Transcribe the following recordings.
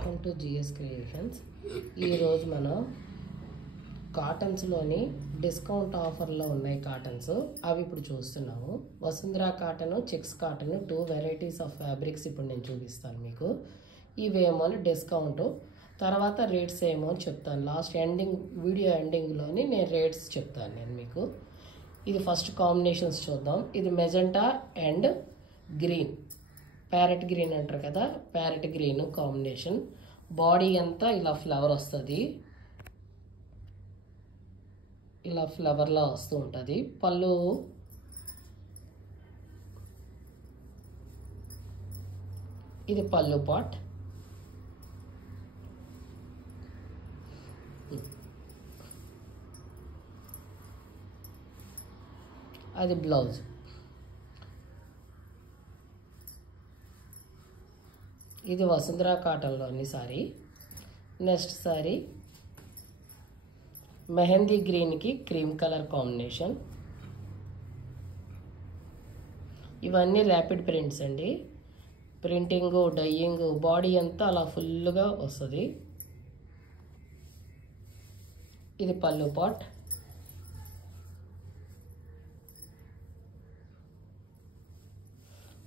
Welcome to GS creations. ఈరోజు మనం కాటన్స్లోని discount ఆఫర్లో ఉన్నాయి కాటన్స్, అవి ఇప్పుడు చూస్తున్నాము. Vasundhara cotton, checks cotton, 2 varieties of fabrics ఇప్పుడు నేను చూపిస్తాను మీకు. ఇవేమో డిస్కౌంట్, తర్వాత రేట్స్ ఏమో అని చెప్తాను. లాస్ట్ వీడియో ఎండింగ్లోని నేను రేట్స్ చెప్తాను నేను మీకు. ఇది ఫస్ట్ కాంబినేషన్స్ చూద్దాం. ఇది magenta and green, parrot green అంటారు కదా, ప్యారెట్ గ్రీన్ కాంబినేషన్. బాడీ అంతా ఇలా ఫ్లవర్ వస్తుంది, ఇలా ఫ్లవర్లా వస్తూ ఉంటుంది. పళ్ళు ఇది పళ్ళు పాట్. అది బ్లౌజ్. ఇది వసుంధర కాటన్లోని సారీ. నెక్స్ట్ సారీ మెహందీ గ్రీన్కి క్రీమ్ కలర్ కాంబినేషన్. ఇవన్నీ ర్యాపిడ్ ప్రింట్స్ అండి. ప్రింటింగ్, డయ్యింగ్, బాడీ అంతా అలా ఫుల్గా వస్తుంది. ఇది పళ్ళు పాట్.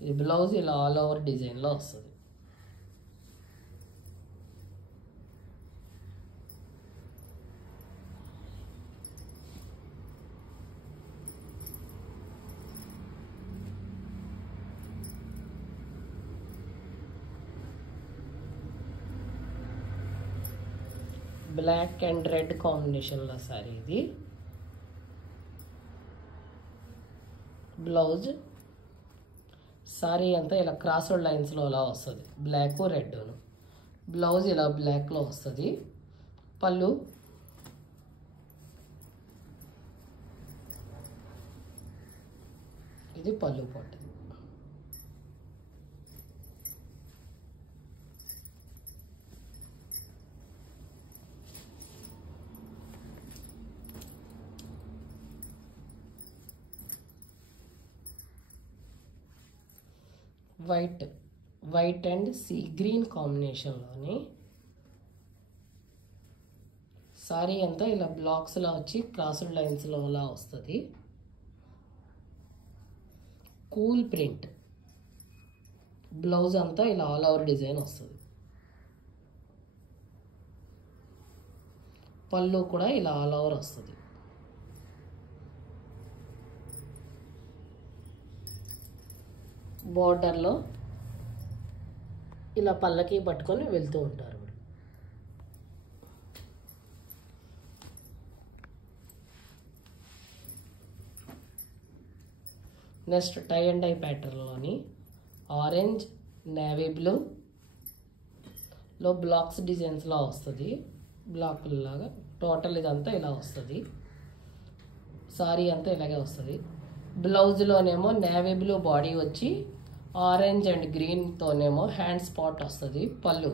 ఇది బ్లౌజ్ ఇలా ఆల్ ఓవర్ డిజైన్లో వస్తుంది. బ్లాక్ అండ్ రెడ్ కాంబినేషన్లో సారీ ఇది. బ్లౌజ్ సారీ అంతా ఇలా క్రాస్డ్ లైన్స్లో అలా వస్తుంది, బ్లాక్ రెడ్. బ్లౌజ్ ఇలా బ్లాక్లో వస్తుంది. పళ్ళు ఇది పళ్ళు పాటు. వైట్ అండ్ సీ గ్రీన్ కాంబినేషన్లోని సారీ అంతా ఇలా బ్లాక్స్లా వచ్చి క్రాస్డ్ లైన్స్లో అలా వస్తుంది. Cool print. బ్లౌజ్ అంతా ఇలా ఆల్ ఓవర్ డిజైన్ వస్తుంది. పళ్ళు కూడా ఇలా ఆల్ ఓవర్ వస్తుంది. బోర్డర్లో ఇలా పల్లకి పట్టుకొని వెళ్తూ ఉంటారు. నెక్స్ట్ టై అండ్ డై ప్యాటర్న్లోని ఆరెంజ్, నేవీ బ్లూలో బ్లాక్స్ డిజైన్స్లా వస్తుంది, బ్లాక్లాగా. టోటల్ ఇదంతా ఇలా వస్తుంది. సారీ అంతా ఇలాగే వస్తుంది. బ్లౌజ్లోనేమో నేవీ బ్లూ బాడీ వచ్చి ఆరెంజ్ అండ్ గ్రీన్తోనేమో హ్యాండ్ స్పాట్ వస్తుంది. పళ్ళు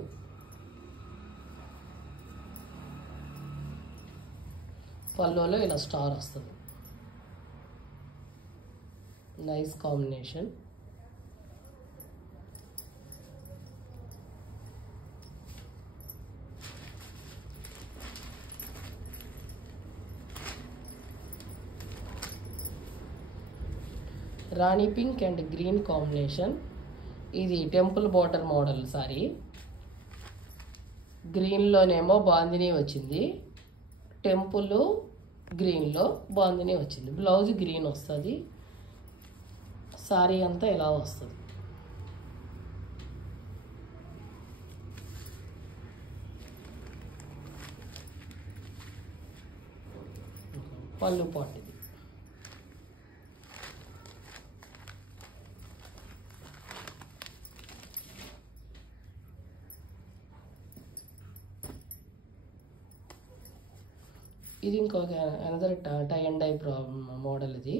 పళ్ళులో ఇలా స్టార్ వస్తుంది. Nice combination. Rani pink and green combination. ఇది టెంపుల్ బార్డర్ మోడల్ సారీ. గ్రీన్లోనేమో బాందిని వచ్చింది, టెంపుల్ గ్రీన్లో బాందిని వచ్చింది. బ్లౌజ్ గ్రీన్ వస్తుంది. సారీ అంతా ఇలా వస్తుంది. పళ్ళు పాట్ ఇది. ఇది ఇంకొక another tie and dye model. ఇది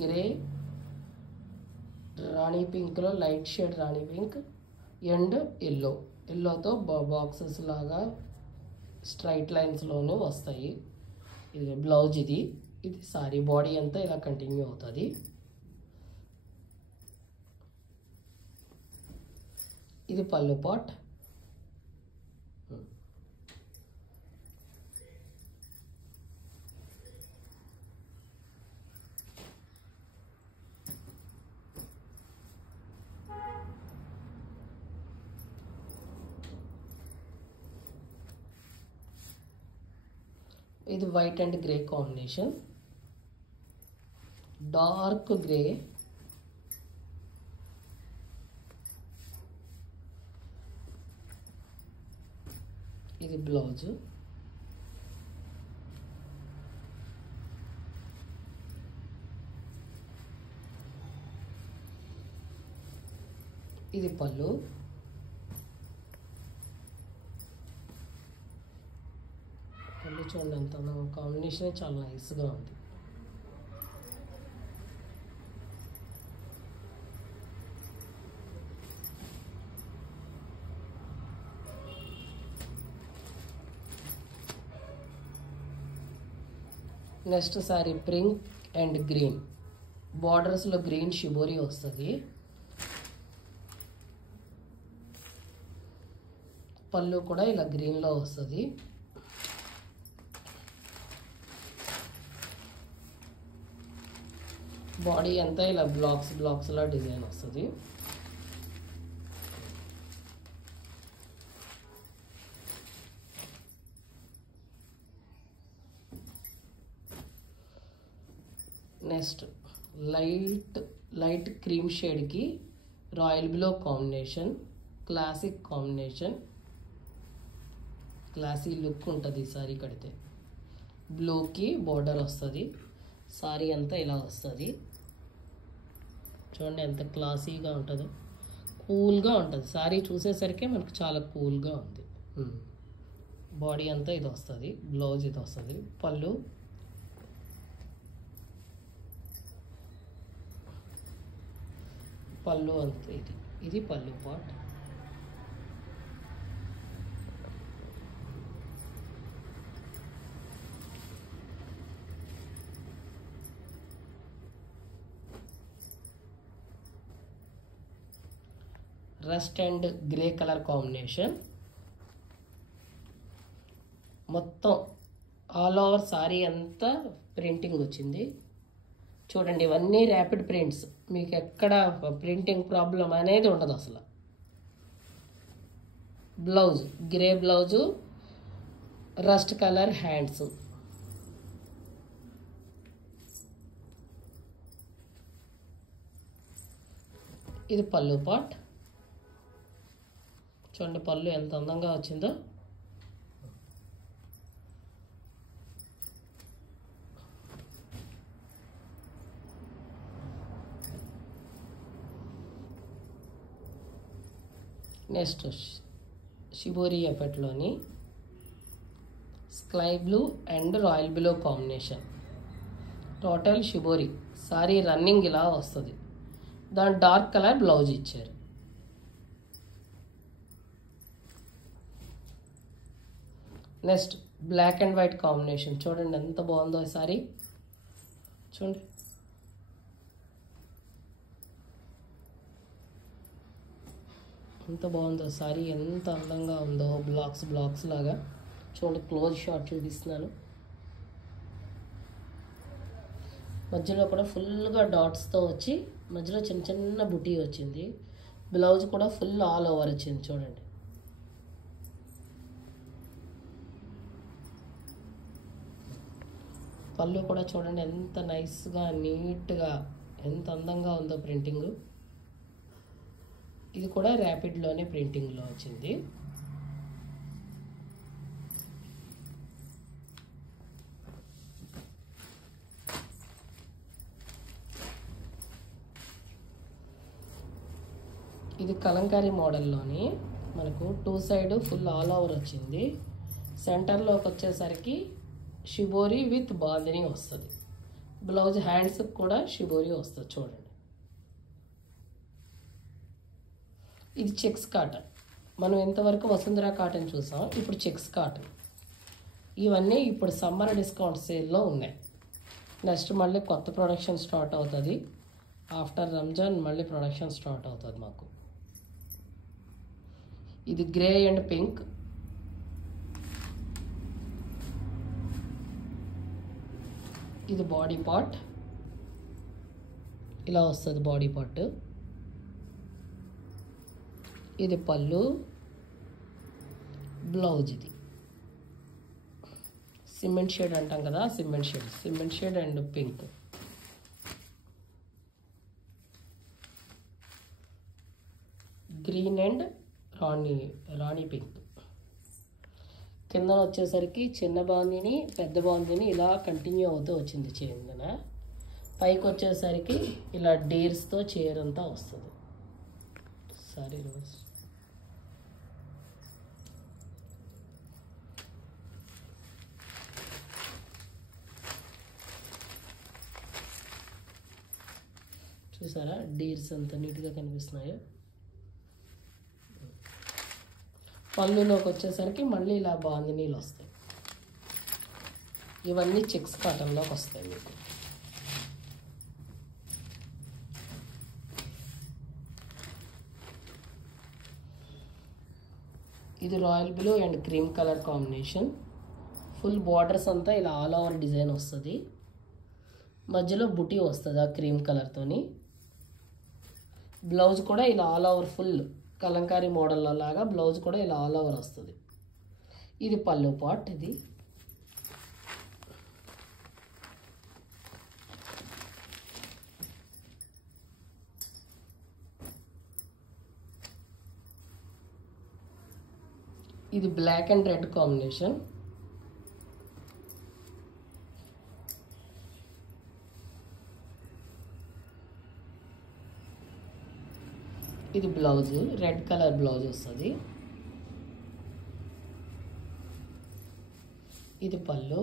గ్రే, రాణి పింక్లో light shade rani pink and ఎల్లోతో బాక్సెస్ లాగా స్ట్రైట్ లైన్స్లోనే వస్తాయి. ఇది బ్లౌజ్. ఇది సారీ బాడీ అంతా ఇలా కంటిన్యూ అవుతుంది. ఇది పళ్ళు పాట్. ఇది white and grey combination, dark grey. ఇది బ్లౌజ్. ఇది పళ్ళు. పళ్ళు చూడండి ఎంత కాంబినేషన్, చాలా నైస్గా ఉంది. Next sari pink and green, బార్డర్స్లో గ్రీన్ షిబోరి వస్తుంది. పళ్ళు కూడా ఇలా గ్రీన్లో వస్తుంది. బాడీ అంతా ఇలా బ్లాక్స్లా డిజైన్ వస్తుంది. నెక్స్ట్ లైట్ క్రీమ్ షేడ్కి royal blue combination, classic combination, classy look ఉంటుంది ఈ సారీ కడితే. బ్లూకి బోర్డర్ వస్తుంది, సారీ అంతా ఇలా వస్తుంది. చూడండి ఎంత క్లాసీగా ఉంటుందో, కూల్గా ఉంటుంది. సారీ చూసేసరికి మనకు చాలా కూల్గా ఉంది. బాడీ అంతా ఇది వస్తుంది, బ్లౌజ్ ఇది వస్తుంది. పళ్ళు అంతే. ఇది పళ్ళు part. Rust and grey colour combination, మొత్తం ఆల్ ఓవర్ సారీ అంతా ప్రింటింగ్ వచ్చింది. చూడండి ఇవన్నీ ర్యాపిడ్ ప్రింట్స్, మీకు ఎక్కడ ప్రింటింగ్ ప్రాబ్లం అనేది ఉండదు అసలు. Blouse grey blouse, rust colour hands. ఇది పళ్ళు పార్ట్. చూడండి పళ్ళు ఎంత అందంగా వచ్చిందో. నెక్స్ట్ షిబోరి ఎఫెక్ట్లోని sky blue and royal blue combination, total shibori. Sari running ఇలా వస్తుంది, దాని డార్క్ కలర్ బ్లౌజ్ ఇచ్చారు. Next black and white combination, చూడండి ఎంత బాగుందో ఈ సారీ. చూడండి ఎంత బాగుందో సారీ, ఎంత అందంగా ఉందో. బ్లాక్స్ లాగా. చూడండి క్లోజ్ షాట్ చూపిస్తున్నాను. మధ్యలో కూడా ఫుల్గా డాట్స్తో వచ్చి మధ్యలో చిన్న బుటీ వచ్చింది. బ్లౌజ్ కూడా ఫుల్ ఆల్ ఓవర్ వచ్చింది. చూడండి పళ్ళు కూడా చూడండి ఎంత నైస్గా నీట్గా ఎంత అందంగా ఉందో ప్రింటింగ్. ఇది కూడా ర్యాపిడ్లోనే ప్రింటింగ్లో వచ్చింది. ఇది కలంకారీ మోడల్లోని మనకు two side full all over వచ్చింది. సెంటర్లోకి వచ్చేసరికి షిబోరి విత్ బాందిని వస్తుంది. బ్లౌజ్ హ్యాండ్స్కి కూడా షిబోరి వస్తుంది. చూడండి ఇది చెక్స్ కాటన్. మనం ఎంతవరకు వసుంధరా కాటన్ చూసాం, ఇప్పుడు చెక్స్ కాటన్. ఇవన్నీ ఇప్పుడు సమ్మర్ డిస్కౌంట్ సేల్లో ఉన్నాయి. నెక్స్ట్ మళ్ళీ కొత్త ప్రొడక్షన్ స్టార్ట్ అవుతుంది. ఆఫ్టర్ రంజాన్ మళ్ళీ ప్రొడక్షన్ స్టార్ట్ అవుతుంది మాకు. ఇది గ్రే అండ్ పింక్, ఇది బాడీ పార్ట్, ఇలా వస్తుంది బాడీ పార్ట్. ఇది పళ్ళు, బ్లౌజ్. ఇది సిమెంట్ షేడ్ అంటాం కదా, cement shade and pink. Green and Rani pink. కింద వచ్చేసరికి చిన్న బాందిని పెద్ద బాందిని ఇలా కంటిన్యూ అవుతూ వచ్చింది కిందన. పైకి వచ్చేసరికి ఇలా డీర్స్తో చైర్ అంతా వస్తుంది. Sorry rose. చూసారా డీర్స్ ఎంత నీట్గా కనిపిస్తున్నాయో. పళ్ళులోకి వచ్చేసరికి మళ్ళీ ఇలా బాందినీలు వస్తాయి. ఇవన్నీ చెక్స్ కాటన్లోకి వస్తాయి మీకు. ఇది royal blue and cream colour combination. Full borders అంతా ఇలా ఆల్ ఓవర్ డిజైన్ వస్తుంది. మధ్యలో బుటీ వస్తుంది ఆ క్రీమ్ కలర్తోని. బ్లౌజ్ కూడా ఇలా ఆల్ ఓవర్ ఫుల్ కలంకారీ మోడల్లో లాగా బ్లౌజ్ కూడా ఇలా ఆల్ ఓవర్ వస్తుంది. ఇది పళ్ళు పార్ట్. ఇది బ్లాక్ అండ్ రెడ్ కాంబినేషన్. ఇది బ్లౌజ్, రెడ్ కలర్ బ్లౌజ్ వస్తుంది. ఇది పళ్ళు.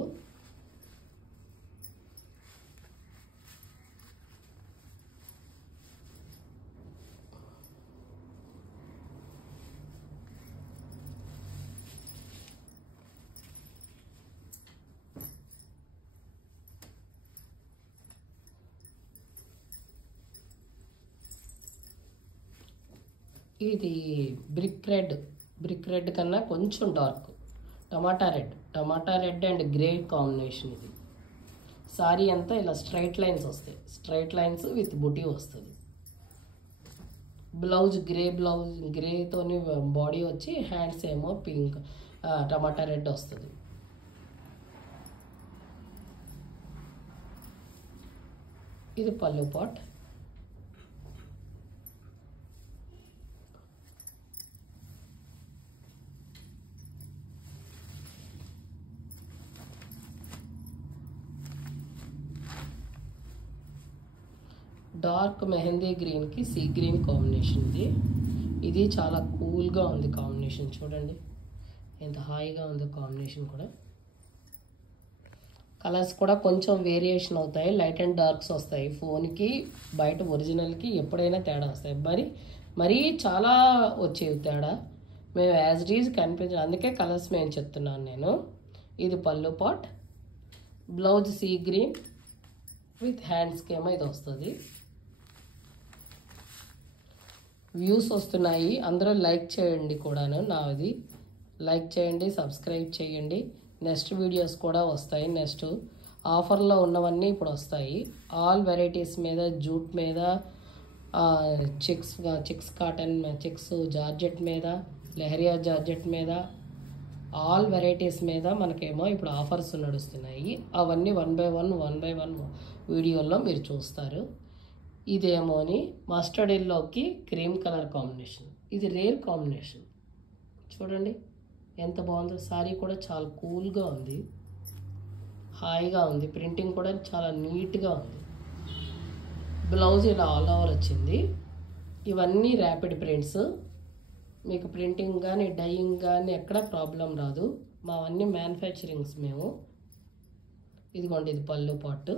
ఇది బ్రిక్ రెడ్ కన్నా కొంచెం dark tomato red and grey combination. ఇది సారీ అంతా ఇలా స్ట్రైట్ లైన్స్ వస్తాయి. స్ట్రైట్ లైన్స్ విత్ బుటీ వస్తుంది. బ్లౌజ్ గ్రేతోని బాడీ వచ్చి హ్యాండ్స్ ఏమో పింక్ టమాటా రెడ్ వస్తుంది. ఇది పళ్ళు పాట్. డార్క్ మెహందీ గ్రీన్కి సీ గ్రీన్ కాంబినేషన్. ఇది చాలా కూల్గా ఉంది కాంబినేషన్. చూడండి ఎంత హాయిగా ఉంది కాంబినేషన్ కూడా. కలర్స్ కూడా కొంచెం వేరియేషన్ అవుతాయి. లైట్ అండ్ డార్క్స్ వస్తాయి. ఫోన్కి బయట ఒరిజినల్కి ఎప్పుడైనా తేడా వస్తాయి. మరీ చాలా వచ్చేవి తేడా. మేము యాజ్ ఇట్ ఈజ్ కనిపించదు, అందుకే కలర్స్ మేము చెప్తున్నాను నేను. ఇది పళ్ళు పాట్. బ్లౌజ్ సీ గ్రీన్ విత్ హ్యాండ్స్కి ఏమో ఇది వస్తుంది. వ్యూస్ వస్తున్నాయి, అందరూ లైక్ చేయండి కూడాను. నాది లైక్ చేయండి, సబ్స్క్రైబ్ చేయండి. నెక్స్ట్ వీడియోస్ కూడా వస్తాయి. నెక్స్ట్ ఆఫర్లో ఉన్నవన్నీ ఇప్పుడు వస్తాయి. ఆల్ వెరైటీస్ మీద, జూట్ మీద, చెక్స్ కాటన్, చెక్స్ జార్జెట్ మీద, లెహరియా జార్జెట్ మీద, ఆల్ వెరైటీస్ మీద మనకేమో ఇప్పుడు ఆఫర్స్ నడుస్తున్నాయి. అవన్నీ వన్ బై వన్ వీడియోలో మీరు చూస్తారు. ఇదేమోని మస్టర్డ్ ఎల్లోకి క్రీమ్ కలర్ కాంబినేషన్. ఇది రేర్ కాంబినేషన్. చూడండి ఎంత బాగుందో. సారీ కూడా చాలా కూల్గా ఉంది, హాయిగా ఉంది. ప్రింటింగ్ కూడా చాలా నీట్గా ఉంది. బ్లౌజ్ ఇలా ఆల్ ఓవర్ వచ్చింది. ఇవన్నీ ర్యాపిడ్ ప్రింట్స్. మీకు ప్రింటింగ్ కానీ డైయింగ్ కానీ ఎక్కడ ప్రాబ్లం రాదు. మావన్నీ మ్యానుఫ్యాక్చరింగ్స్ మేము. ఇదిగోండి ఇది పళ్ళు పాటు.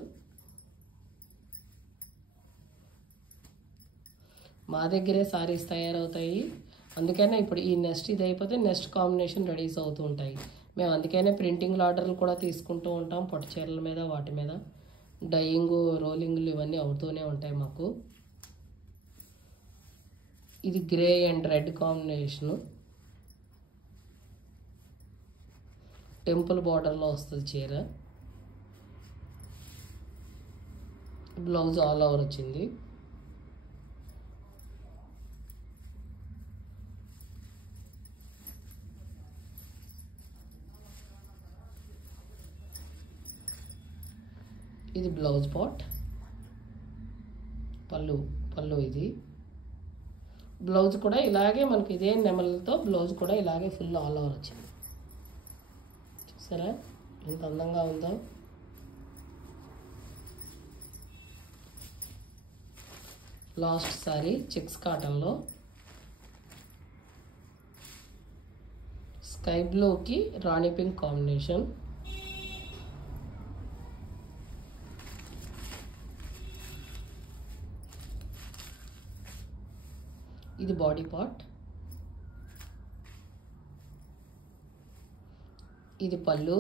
మా దగ్గరే సారీస్ తయారవుతాయి. అందుకనే ఇప్పుడు ఈ నెక్స్ట్ ఇది అయిపోతే నెక్స్ట్ కాంబినేషన్ రెడీస్ అవుతూ ఉంటాయి. మేము అందుకనే ప్రింటింగ్ ఆర్డర్లు కూడా తీసుకుంటూ ఉంటాం. పట్టు చీరల మీద, వాటి మీద డైయింగ్, రోలింగ్లు ఇవన్నీ అవుతూనే ఉంటాయి మాకు. ఇది grey and red combination. Temple బార్డర్లో వస్తుంది చీర. బ్లౌజ్ ఆల్ ఓవర్ వచ్చింది. ఇది బ్లౌజ్ పార్ట్. పళ్ళు ఇది. బ్లౌజ్ కూడా ఇలాగే మనకి ఇదే నెమలతో బ్లౌజ్ కూడా ఇలాగే ఫుల్ ఆల్ ఓవర్ వచ్చింది. చూసారా ఎంత అందంగా ఉందో. లాస్ట్ సారీ చెక్స్ కాటన్లో స్కై బ్లూకి రాణి పింక్ కాంబినేషన్. ఇది బాడీ పార్ట్. ఇది పళ్ళు.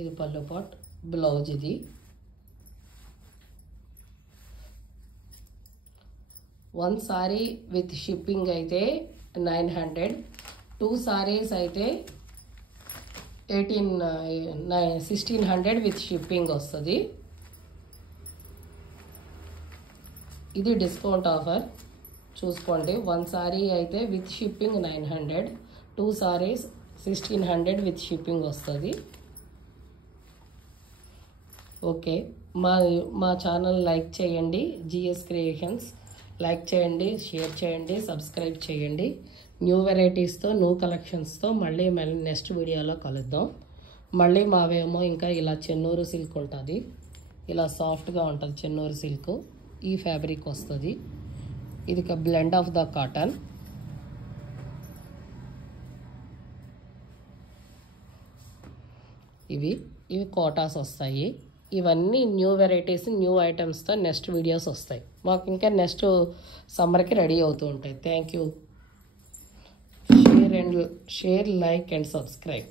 ఇది పళ్ళు పార్ట్. బ్లౌజ్ ఇది. వన్ సారీ విత్ షిప్పింగ్ అయితే 900, 2 సారీస్ అయితే 1600 విత్ షిప్పింగ్ వస్తుంది. ఇది డిస్కౌంట్ ఆఫర్ చూసుకోండి. 1 సారీ అయితే with shipping 900, 2 saris 1600 with shipping వస్తుంది. ఓకే, మా ఛానల్ లైక్ చేయండి. జిఎస్ క్రియేషన్స్ లైక్ చేయండి, షేర్ చేయండి, సబ్స్క్రైబ్ చేయండి. న్యూ వెరైటీస్తో న్యూ కలెక్షన్స్తో మళ్ళీ నెక్స్ట్ వీడియోలో కలుద్దాం. మళ్ళీ మావేమో ఇంకా ఇలా చెన్నూరు సిల్క్ ఉంటుంది. ఇలా సాఫ్ట్గా ఉంటుంది చెన్నూరు సిల్క్. ఈ ఫ్యాబ్రిక్ వస్తుంది. ఇది బ్లెండ్ ఆఫ్ ద కాటన్. ఇవి కోటాస్ వస్తాయి. ఇవన్నీ న్యూ వెరైటీస్, న్యూ ఐటమ్స్తో నెక్స్ట్ వీడియోస్ వస్తాయి. మాకు ఇంకా నెక్స్ట్ సమ్మర్కి రెడీ అవుతూ ఉంటాయి. Thank you. Share, like and subscribe.